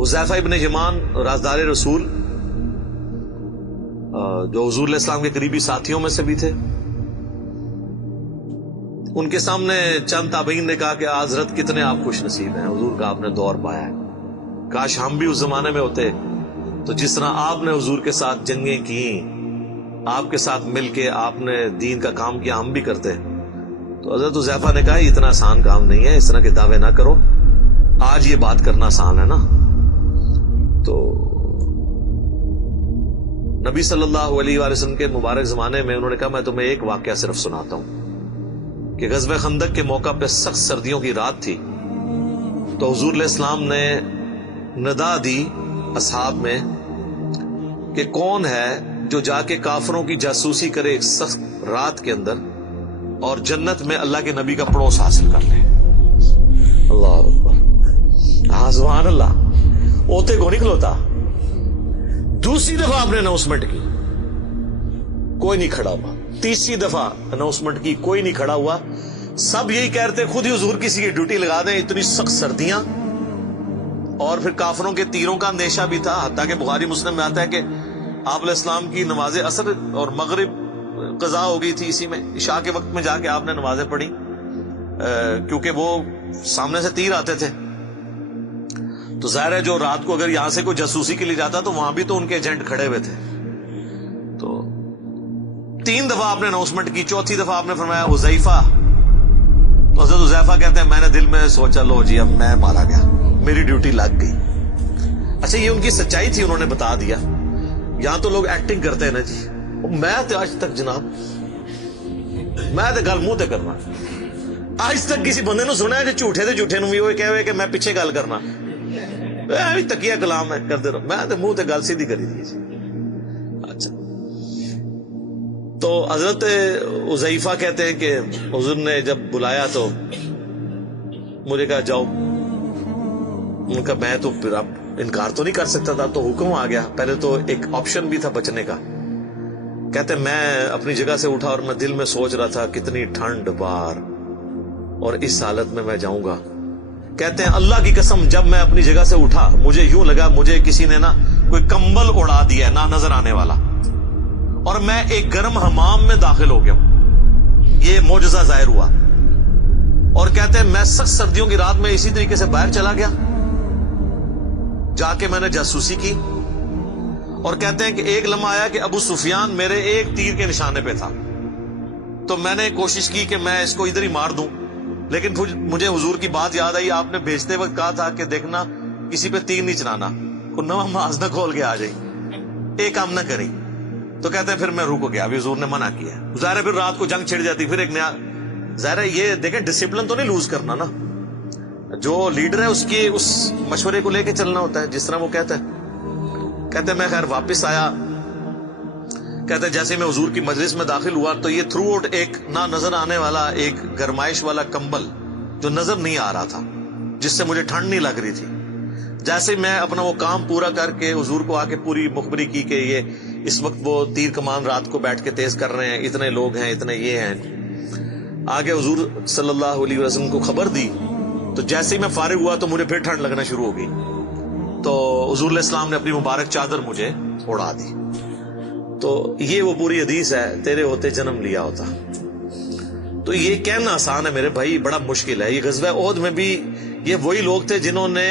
حذیفہ ابن یمان رازدار رسول جو حضور علیہ السلام کے قریبی ساتھیوں میں سے بھی تھے، ان کے سامنے چند تابعین نے کہا کہ حضرت کتنے آپ خوش نصیب ہیں، حضور کا آپ نے دور پایا ہے، کاش ہم بھی اس زمانے میں ہوتے تو جس طرح آپ نے حضور کے ساتھ جنگیں کی، آپ کے ساتھ مل کے آپ نے دین کا کام کیا، ہم بھی کرتے۔ تو حضرت حذیفہ نے کہا یہ اتنا آسان کام نہیں ہے، اس طرح کے دعوے نہ کرو، آج یہ بات کرنا آسان ہے نا۔ تو نبی صلی اللہ علیہ وآلہ وسلم کے مبارک زمانے میں انہوں نے کہا میں تمہیں ایک واقعہ صرف سناتا ہوں کہ غزوہ خندق کے موقع پہ سخت سردیوں کی رات تھی، تو حضور علیہ السلام نے ندا دی اصحاب میں کہ کون ہے جو جا کے کافروں کی جاسوسی کرے ایک سخت رات کے اندر اور جنت میں اللہ کے نبی کا پڑوس حاصل کر لے۔ اللہ اکبر، ہاں سبحان اللہ، اوتے کو نہیں کھلوتا۔ دوسری دفعہ آپ نے اناؤنسمنٹ کی، کوئی نہیں کھڑا ہوا۔ تیسری دفعہ اناؤنسمنٹ کی، کوئی نہیں کھڑا ہوا۔ سب یہی کہتے خود ہی حضور کسی کی ڈیوٹی لگا دیں، اتنی سخت سردیاں، اور پھر کافروں کے تیروں کا اندیشہ بھی تھا، حتیٰ کہ بخاری مسلم میں آتا ہے کہ آپ علیہ السلام کی نماز عصر اور مغرب قضا ہو گئی تھی، اسی میں عشاء کے وقت میں جا کے آپ نے نمازیں پڑھی، کیونکہ وہ سامنے سے تیر آتے تھے۔ تو ظاہر ہے جو رات کو اگر یہاں سے کوئی جاسوسی کے لیے جاتا تو وہاں بھی تو ان کے ایجنٹ کھڑے ہوئے تھے۔ تو 3 دفعہ آپ نے اناؤنسمنٹ کی، چوتھی دفعہ آپ نے فرمایا حذیفہ، تو حضرت حذیفہ کہتے ہیں میں نے دل میں سوچا لو جی اب میں مارا گیا، میری ڈیوٹی لگ گئی۔ اچھا یہ ان کی سچائی تھی، انہوں نے بتا دیا۔ یہاں تو لوگ ایکٹنگ کرتے ہیں نا جی، میں تو آج تک جناب میں تو گل منہ تے کرنا، آج تک کسی بندے نو سنیا جو جھوٹے تے جھوٹے نو بھی وہ کہے کہ میں پیچھے گل کرنا، تکیہ کلام ہے کرتے رہو، میں تو منہ تے گل سیدھی کری دی جی۔ اچھا تو حضرت حذیفہ کہتے ہیں کہ حضور نے جب بلایا تو مجھے کہا جاؤ، ان کا میں تو پھر اب انکار تو نہیں کر سکتا تھا، تو حکم آ گیا۔ پہلے تو ایک آپشن بھی تھا بچنے کا، کہتے ہیں میں اپنی جگہ سے اٹھا اور میں دل میں سوچ رہا تھا کتنی ٹھنڈ بار، اور اس حالت میں جاؤں گا۔ کہتے ہیں اللہ کی قسم جب میں اپنی جگہ سے اٹھا مجھے یوں لگا مجھے کسی نے نا کوئی کمبل اڑا دیا ہے، نہ نظر آنے والا، اور میں ایک گرم حمام میں داخل ہو گیا ہوں۔ یہ معجزہ ظاہر ہوا۔ اور کہتے ہیں میں سخت سردیوں کی رات میں اسی طریقے سے باہر چلا گیا، جا کے میں نے جاسوسی کی، اور کہتے ہیں کہ ایک لمحہ آیا کہ ابو سفیان میرے ایک تیر کے نشانے پہ تھا، تو میں نے کوشش کی کہ میں اس کو ادھر ہی مار دوں، لیکن مجھے حضور کی بات یاد آئی، آپ نے بھیجتے وقت کہا تھا کہ دیکھنا کسی پہ تیر نہیں چلانا، کوئی نواں ماز نہ کھول کے آ جائے، ایک کام نہ کریں۔ تو کہتے ہیں پھر میں رک گیا، ابھی حضور نے منع کیا۔ ظاہر ہے پھر رات کو جنگ چھڑ جاتی، پھر ایک نیا، ظاہر ہے یہ دیکھیں ڈسپلن تو نہیں لوز کرنا نا، جو لیڈر ہے اس کے اس مشورے کو لے کے چلنا ہوتا ہے جس طرح وہ کہتا ہے۔ کہتے ہیں میں خیر واپس آیا، کہتے ہیں جیسے میں حضور کی مجلس میں داخل ہوا تو یہ تھرو آؤٹ ایک نہ نظر آنے والا ایک گرمائش والا کمبل جو نظر نہیں آ رہا تھا، جس سے مجھے ٹھنڈ نہیں لگ رہی تھی۔ جیسے میں اپنا وہ کام پورا کر کے حضور کو آ کے پوری مخبری کی کہ یہ اس وقت وہ تیر کمان رات کو بیٹھ کے تیز کر رہے ہیں، اتنے لوگ ہیں، اتنے یہ ہیں، آگے حضور صلی اللہ علیہ وسلم کو خبر دی، تو جیسے ہی میں فارغ ہوا تو مجھے پھر ٹھنڈ لگنا شروع ہو گئی، تو حضور علیہ السلام نے اپنی مبارک چادر مجھے اڑا دی۔ تو یہ وہ پوری حدیث ہے، تیرے ہوتے جنم لیا ہوتا۔ تو یہ کہنا آسان ہے میرے بھائی، بڑا مشکل ہے۔ یہ غزوہ احد میں بھی یہ وہی لوگ تھے جنہوں نے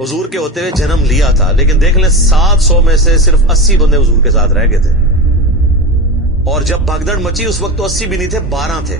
حضور کے ہوتے ہوئے جنم لیا تھا، لیکن دیکھ لیں 700 میں سے صرف 80 بندے حضور کے ساتھ رہ گئے تھے، اور جب بھگدڑ مچی اس وقت تو 80 بھی نہیں تھے، 12 تھے۔